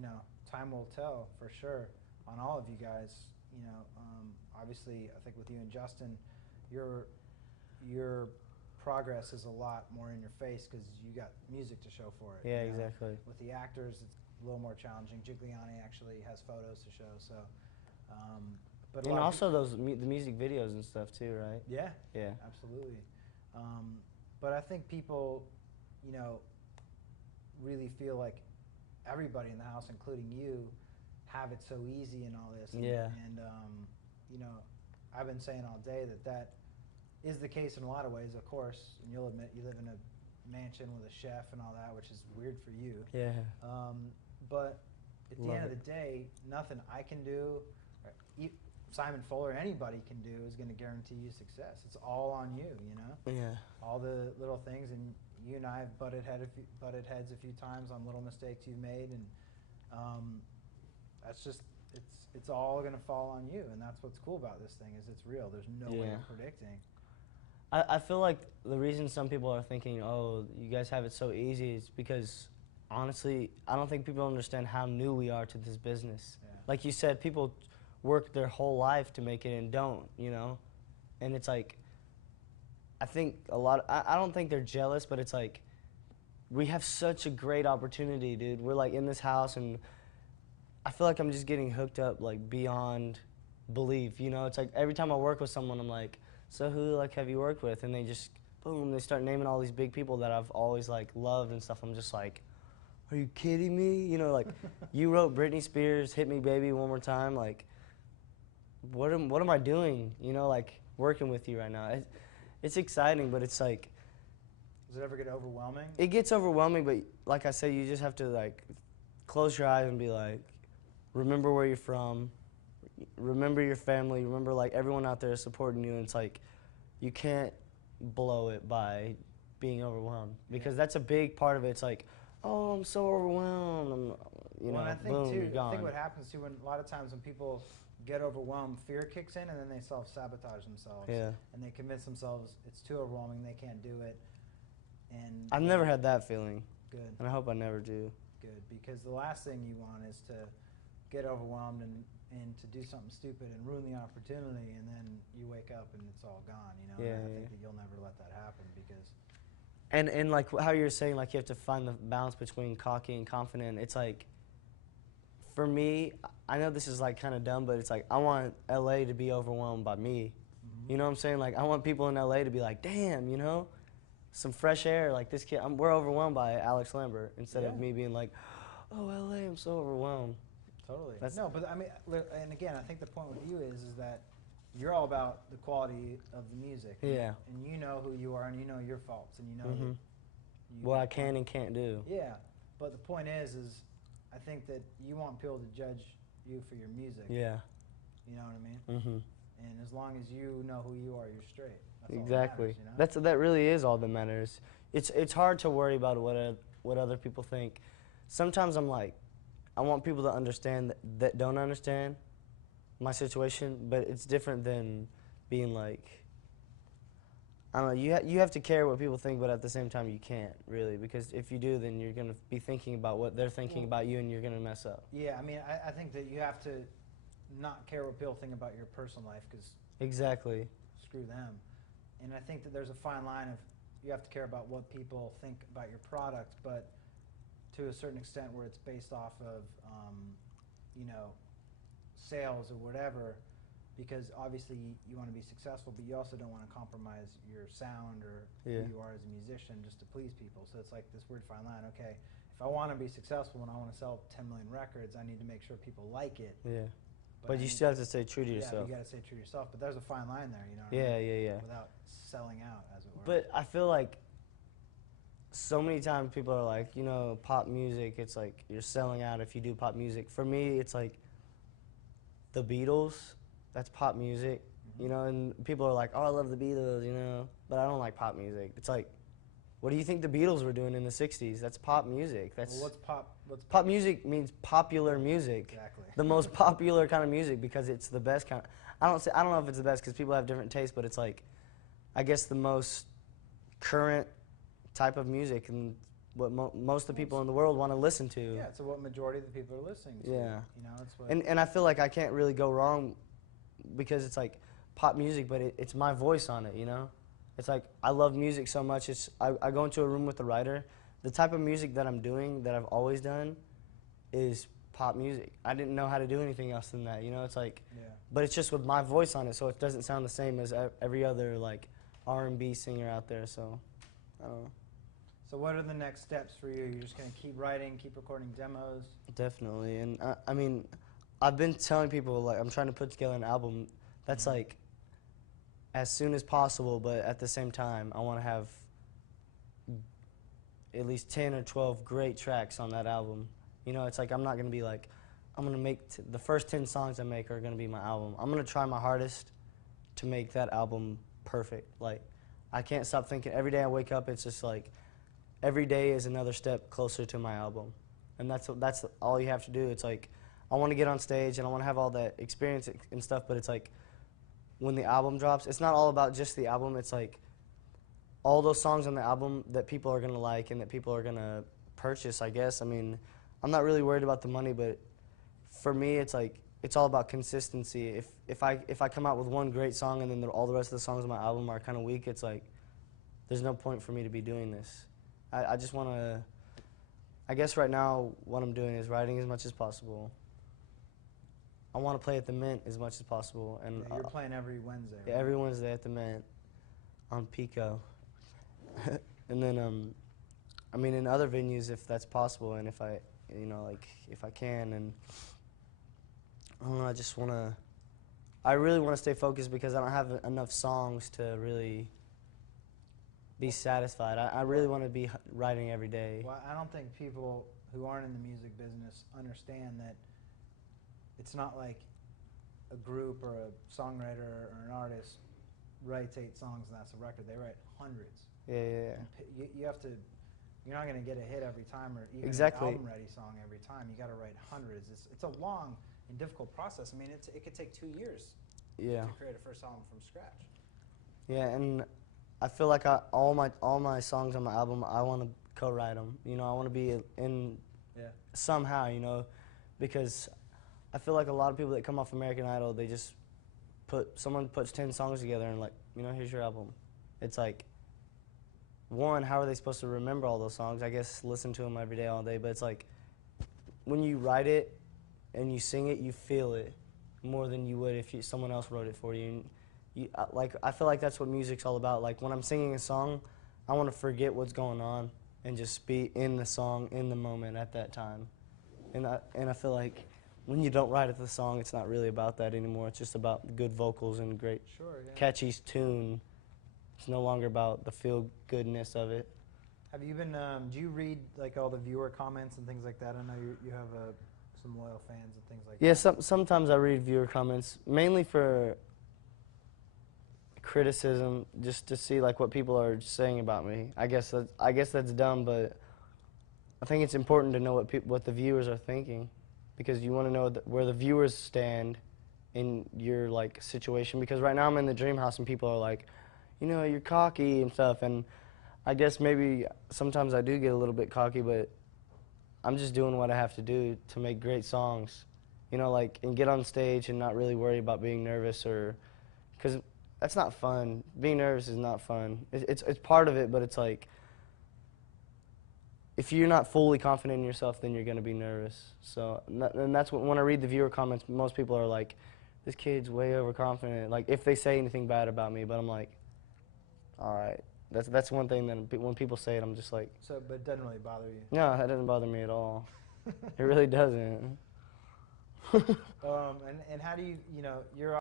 you know, time will tell for sure on all of you guys. You know, obviously, I think with you and Justin, your progress is a lot more in your face because you got music to show for it. Yeah, you know? exactly. With the actors, it's a little more challenging. Gigliani actually has photos to show, so. But and also the music videos and stuff too, right? Yeah. Yeah. Absolutely. But I think people, you know, really feel like everybody in the house, including you, have it so easy and all this. And, yeah. And you know, I've been saying all day that is the case in a lot of ways, of course. And you'll admit you live in a mansion with a chef and all that, which is weird for you. Yeah. But at the end of the day, nothing I can do, or Simon Fuller, anybody can do, is going to guarantee you success. It's all on you, you know? Yeah. All the little things, and you and I have butted heads a few times on little mistakes you've made, and that's just, it's all going to fall on you, and that's what's cool about this thing, is it's real. There's no way of predicting. I feel like the reason some people are thinking, oh, you guys have it so easy, is because, honestly, I don't think people understand how new we are to this business. Yeah. Like you said, people work their whole life to make it and don't, you know? And it's like, I think I don't think they're jealous, but it's like, we have such a great opportunity, dude. We're like in this house, and I feel like I'm just getting hooked up like beyond belief, you know? It's like every time I work with someone, I'm like, so who like have you worked with? And they just, boom, they start naming all these big people that I've always like loved and stuff. I'm just like, are you kidding me? You know, like, you wrote Britney Spears' Hit Me Baby One More Time. Like, what am I doing? You know, like, working with you right now. It's exciting, but it's like. Does it ever get overwhelming? It gets overwhelming, but like I said, you just have to like close your eyes and be like, remember where you're from, remember your family, remember like everyone out there is supporting you, and it's like, you can't blow it by being overwhelmed, because that's a big part of it. It's like, oh, I'm so overwhelmed, you know, and I think boom, too, you're gone. I think what happens too, when a lot of times when people get overwhelmed, fear kicks in, and then they self-sabotage themselves. Yeah. And they convince themselves it's too overwhelming, they can't do it. And I've never had that feeling. Good. And I hope I never do. Good, because the last thing you want is to get overwhelmed and to do something stupid and ruin the opportunity, and then you wake up and it's all gone, you know? Yeah, and I think that you'll never let that happen, because. And like how you're saying, like you have to find the balance between cocky and confident. It's like, for me, I know this is like kind of dumb, but it's like I want LA to be overwhelmed by me. Mm-hmm. You know what I'm saying? Like I want people in LA to be like, damn, you know, some fresh air. Like this kid, we're overwhelmed by Alex Lambert, instead of me being like, oh, LA, I'm so overwhelmed. Totally. No, but I mean, and again, I think the point with you is that you're all about the quality of the music. Yeah. And you know who you are, and you know your faults, and you know what I can and can't do. Yeah, but the point is I think that you want people to judge you for your music. Yeah. You know what I mean? Mm-hmm. And as long as you know who you are, you're straight. That's exactly. All that matters, you know? That really is all that matters. It's hard to worry about what other people think. Sometimes I'm like, I want people to understand that don't understand my situation, but it's different than being like, I don't know, you have to care what people think, but at the same time you can't, really, because if you do, then you're going to be thinking about what they're thinking about you, and you're going to mess up. Yeah, I mean, I think that you have to not care what people think about your personal life, because exactly, screw them. And I think that there's a fine line of, you have to care about what people think about your product, but to a certain extent where it's based off of, you know, sales or whatever, because obviously you want to be successful, but you also don't want to compromise your sound or who you are as a musician just to please people. So it's like this weird fine line. Okay, if I want to be successful and I want to sell 10 million records, I need to make sure people like it. Yeah. But you still have to stay true to yourself. Yeah, you got to stay true to yourself. But there's a fine line there, you know what I mean? Yeah. Without selling out, as it were. But I feel like so many times people are like, you know, pop music, it's like you're selling out if you do pop music. For me, it's like the Beatles, that's pop music, you know, and people are like, oh, I love the Beatles, you know, but I don't like pop music. It's like, what do you think the Beatles were doing in the 60s? That's pop music. That's well, what's pop music means popular music. Exactly. The most popular kind of music, because it's the best kind. I don't know if it's the best because people have different tastes, but it's like, I guess the most current type of music, and what most of the people in the world want to listen to. Yeah, it's what majority of the people are listening to. Yeah. You know, it's what. And I feel like I can't really go wrong because it's like pop music, but it's my voice on it, you know? It's like I love music so much. I go into a room with a writer. The type of music that I'm doing, that I've always done, is pop music. I didn't know how to do anything else than that, you know? It's like, Yeah. but it's just with my voice on it, so it doesn't sound the same as every other like R&B singer out there. So I don't know. So what are the next steps for you? You're just gonna keep writing, keep recording demos? Definitely, and I mean, I've been telling people like I'm trying to put together an album that's like as soon as possible, but at the same time, I want to have at least 10 or 12 great tracks on that album. You know, it's like I'm not gonna be like I'm gonna make the first 10 songs I make are gonna be my album. I'm gonna try my hardest to make that album perfect. Like, I can't stop thinking. Every day I wake up, it's just like every day is another step closer to my album, and that's all you have to do. It's like I want to get on stage and I want to have all that experience and stuff, but it's like when the album drops, it's not all about just the album. It's like all those songs on the album that people are gonna like and that people are gonna purchase, I guess. I mean, I'm not really worried about the money, but for me, it's like it's all about consistency. If I come out with one great song and then all the rest of the songs on my album are kind of weak, it's like there's no point for me to be doing this. I just want to, I guess right now what I'm doing is writing as much as possible. I want to play at the Mint as much as possible. And Yeah, you're playing every Wednesday, right? Yeah, every Wednesday at the Mint on Pico. And then, I mean, in other venues if that's possible, and if I, you know, like if I can, and I don't know, I just want to, I really want to stay focused because I don't have enough songs to really be satisfied. I really want to be writing every day. Well, I don't think people who aren't in the music business understand that it's not like a group or a songwriter or an artist writes 8 songs and that's a record. They write hundreds. Yeah. You have to, you're not going to get a hit every time or even Exactly. an album-ready song every time. You got to write hundreds. It's a long and difficult process. I mean, it could take 2 years Yeah. to create a first album from scratch. Yeah, and I feel like all my songs on my album, I want to co-write them. You know, I want to be in somehow, you know, because I feel like a lot of people that come off American Idol, they just someone puts 10 songs together and like, you know, here's your album. It's like, one, how are they supposed to remember all those songs? I guess listen to them every day, all day, but it's like when you write it and you sing it, you feel it more than you would if someone else wrote it for you. And like, I feel like that's what music's all about. Like when I'm singing a song, I want to forget what's going on and just be in the song, in the moment at that time. And I feel like when you don't write the song, it's not really about that anymore. It's just about good vocals and great, catchy tune. It's no longer about the feel-goodness of it. Have you been, do you read like all the viewer comments and things like that? I know you have some loyal fans and things like that. Yeah, sometimes I read viewer comments, mainly for criticism, just to see like what people are saying about me. I guess that's dumb, but I think it's important to know what the viewers are thinking, because you want to know where the viewers stand in your like situation. Because right now I'm in the dream house and people are like, you know, you're cocky and stuff, and I guess maybe sometimes I do get a little bit cocky, but I'm just doing what I have to do to make great songs, you know, like, and get on stage and not really worry about being nervous, or, because that's not fun. Being nervous is not fun. It's part of it, but it's like, if you're not fully confident in yourself, then you're going to be nervous. So, and that's when I read the viewer comments, most people are like, this kid's way overconfident, like, if they say anything bad about me, but I'm like, all right. That's one thing that when people say it, I'm just like. So, but it doesn't really bother you? No, that doesn't bother me at all. It really doesn't. And how do you, you know, you're